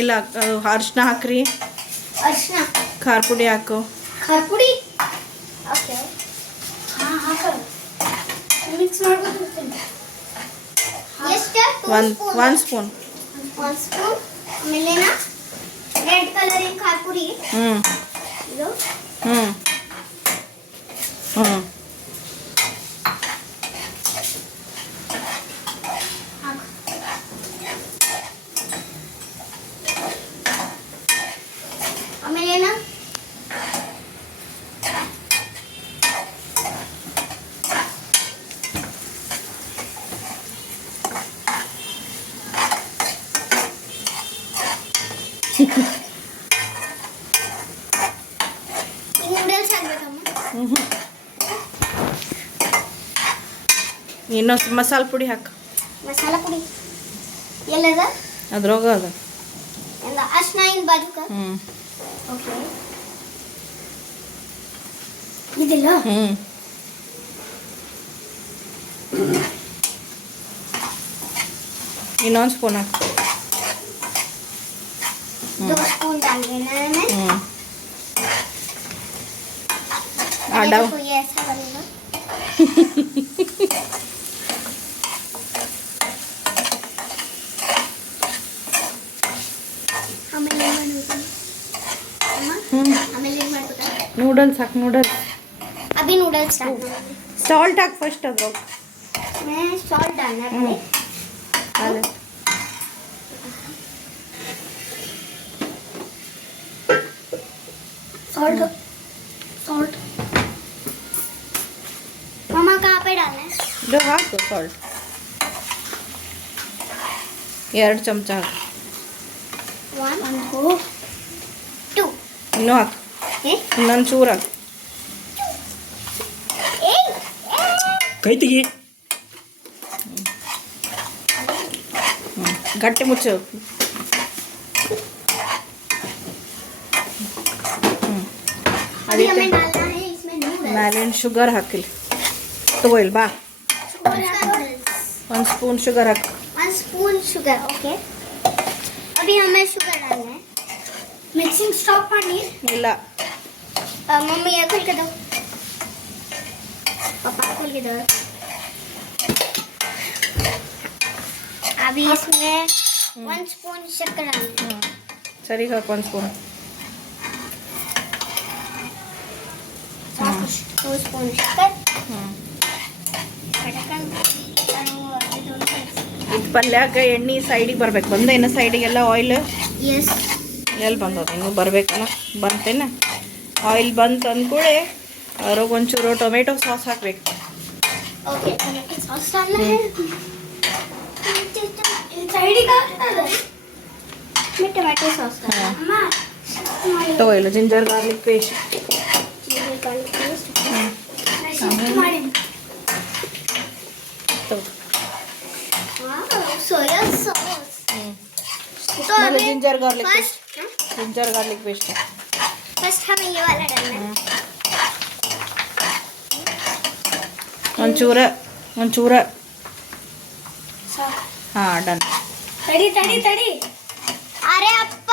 ಇಲ್ಲ ಅರಿಶಿನ ಹಾಕ್ರಿ. ಅರಿಶಿನ, ಖಾರ ಪುಡಿ ಹಾಕು. ಖಾರ ಪುಡಿ ಓಕೆ. ಹಾಕು, ಮಿಕ್ಸ್ ಮಾಡ್ಕೊಂಡು ಎಷ್ಟು? ಒಂದು ಸ್ಪೂನ್. ಆಮೇಲೆ ರೆಡ್ ಕಲರಿನ ಖಾರ ಪುಡಿ. ಇದು ಆಮೇಲೆ ನೂಡಲ್ಸ್ ಹಾಕ್ಬೇಕಮ್ಮ. ಇನ್ನೊಂದು ಮಸಾಲೆ ಪುಡಿ ಹಾಕು. ಮಸಾಲ ಪುಡಿ ಎಲ್ಲದ? ಅದ್ರಾಗ ಅದ ಎಲ್ಲ ಅರ್ಶಿನ ಇನ್ ಬಾಜುಕ. ಓಕೆ, ಇದಿಲ್ಲ. ಇನ್ನೊಂದು ಸ್ಪೂನ್ ಹಾಕು. 2 स्पून डाल देना है मैं. देखो ये ऐसा बनेगा. नूडल्स हाक. नूडल्स अभी नूडल्स डालना. सॉल्ट हाक फर्स्ट अद्राग. मैं सॉल्ट डालना है. सॉल्ट सॉल्ट मामा कहाँ पे डालना है? जो हाको सॉल्ट 2 चमचा हाक. 1 2 ಇನ್ನೂ ಹಾಕು. ಇನ್ನೊಂದು ಚೂರು ಹಾಕು. ಕೈ ತೆಗಿ. ಗಟ್ಟಿ ಮುಚ್ಚು. अभी हमें डालना है इसमें नूडल्स. ಮೇಲಿನ ಶುಗರ್ ಹಾಕಿಲ್ಲ. ತಗೋ ಇಲ್ಲಿ ಬಾ. 1 स्पून शुगर हाक. 1 स्पून शुगर. ओके, अभी हमें शुगर डालना है. मिक्सिंग स्टॉप पानी ಇಲ್ಲ. मम्मी ये खोल के दो. पापा खोल के दो. अभी इसमें 1 स्पून शक्कर डालना है. ಸರಿ ಹಾಕು 1 ಸ್ಪೂನ್. 2 स्पून शक्कर. ಇದು ಪಲ್ಯಾಗ ಎಣ್ಣೆ ಸೈಡಿಗೆ ಬರ್ಬೇಕು. ಬಂದೇನ ಸೈಡಿಗೆಲ್ಲ ಆಯಿಲ್? यस. ಎಲ್ಲಿ ಬಂದದ? ಇನ್ನೂ ಬರ್ಬೇಕಲ್ಲ. ಬಂತೇನ? ಆಯಿಲ್ ಬಂತು ಅಂದ್ಕೂಳೆ ಅದ್ರಾಗ ಒಂಚೂರು ಟೊಮೆಟೊ ಸಾಸ್ ಹಾಕ್ಬೇಕು. ओके, टमाटो सॉस डालना है. साइड का मैं टमाटो सॉस डालना. अम्मा ತಗೋ ಇಲ್ಲ ginger garlic paste. Ginger garlic paste. मैं शिफ्ट ಮಾಡಿ. ತಗೋ. वाह, सोया सॉस. तो ಆಮೇಲೆ हमें ginger garlic paste. First ginger garlic paste. First हमें ये वाला डालना है. ಒಂಚೂರ ಹಾಂ ಡನ್. ತಡಿ ತಡಿ ತಡಿ. ಅರೆ ಅಪ್ಪ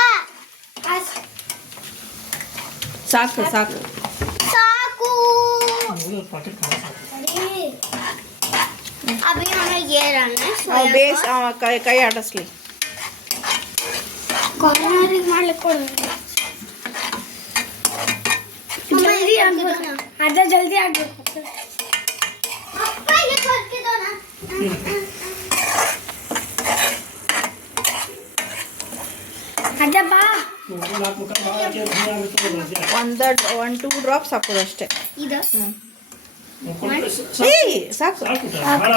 ಸಾಕು ಸಾಕು ಸಾಕು. अभी हमें ये डालना है सोया ಬೇಸ್ सॉस. ಕೈ ಆಡಿಸ್ಲಿ. ಕಾರ್ನರಿಂಗ್ ಮಾಡ್ಲಿಕ್ಕೆ ಕೊಡು. ಜಲ್ದಿ ಆಗ್ಬೇಕು. ಅದ ಜಲ್ದಿ ಆಗ್ಬೇಕು. ಅಪ್ಪ ये खोल के दो ना. ಅದ ಬಾ. 1-2 ಡ್ರಾಪ್ಸ್ ಹಾಕೋದು ಅಷ್ಟೇ. ಇದು ಏಯ್ ಸಾಕು.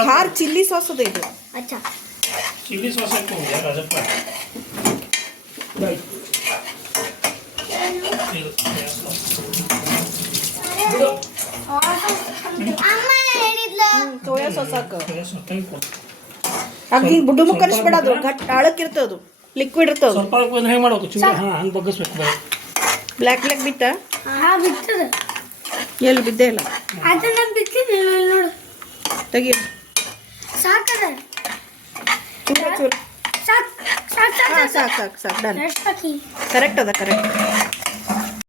ಖಾರ ಚಿಲ್ಲಿ ಸಾಸ್ ಅದ ಇದು. अच्छा चिल्ली सॉस को हो गया राजप्पा. ಅಮ್ಮ ಹೇಳಿದ್ಲು ಸೋಯಾ ಸಾಸ್ ಹಾಕು. ಸ್ವಲ್ಪ ಹಾಗೆ ಬುಡ್ಡು ಮುಕ್ಕ ಕಲಿಸ್ಬೇಡ. ಅದು ಗಟ್ಟಿ ಆಳಕ್ಕಿರ್ತದು. ಲಿಕ್ವಿಡ್ ಇರ್ತದೆ. ಹೆಂಗೆ ಮಾಡೋದು ಚೂರು ಹಂಗೆ ಬಗ್ಗಿಸ್ಬೇಕು. ಬ್ಲ್ಯಾಕ್ ಬಿತ್ತ? ಹಾಂ ಬಿತ್ತದ. ಎಲ್ಲಿ ಬಿದ್ದೇ ಇಲ್ಲ. ಅದನ್ನ ಬಿತ್ತಿದೆ ನೋಡು. ತೆಗಿ. ಸಾಕದ. ಚೂರು ಸಾಕು ಸಾಕು ಸಾಕು. ಸಾಕು ಡನ್ ಎಷ್ಟು ಹಾಕಿ ಕರೆಕ್ಟ್ ಅದ ಕರೆಕ್ಟ್